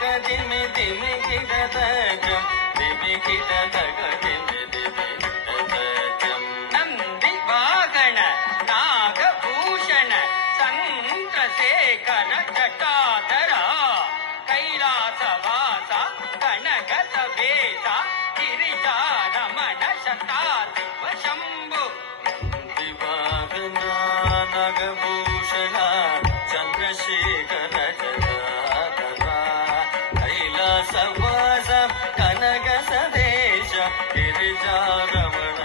ದಿಮಿ ದಿಮಿ ಗಿಡದಜಂ ದಿಮಿ ಗಿಡದಗ ದಿಮಿ ದಿಮಿ ಗಿಡದಜಂ ನಂದಿ ವಾಗಣ ನಾಗಭೂಷಣ ಚಂದ್ರಶೇಖರ ಜಟಾಧರ ಕೈಲಾಸವಾಸ ಕನಕ ಸವೇಶ ಗಿರಿಜಾರಮಣ ಶತಾಧಿಪ ಶಂಭು ದಿವಾಗಣ ನಾಗಭೂಷಣ ಚಂದ್ರಶೇಖರ ಜಟಾಧರ ಕೈಲಾಸವಾಸ ಕನಕ ಸದೇಶ ಗಿರಿಜಾರಮಣ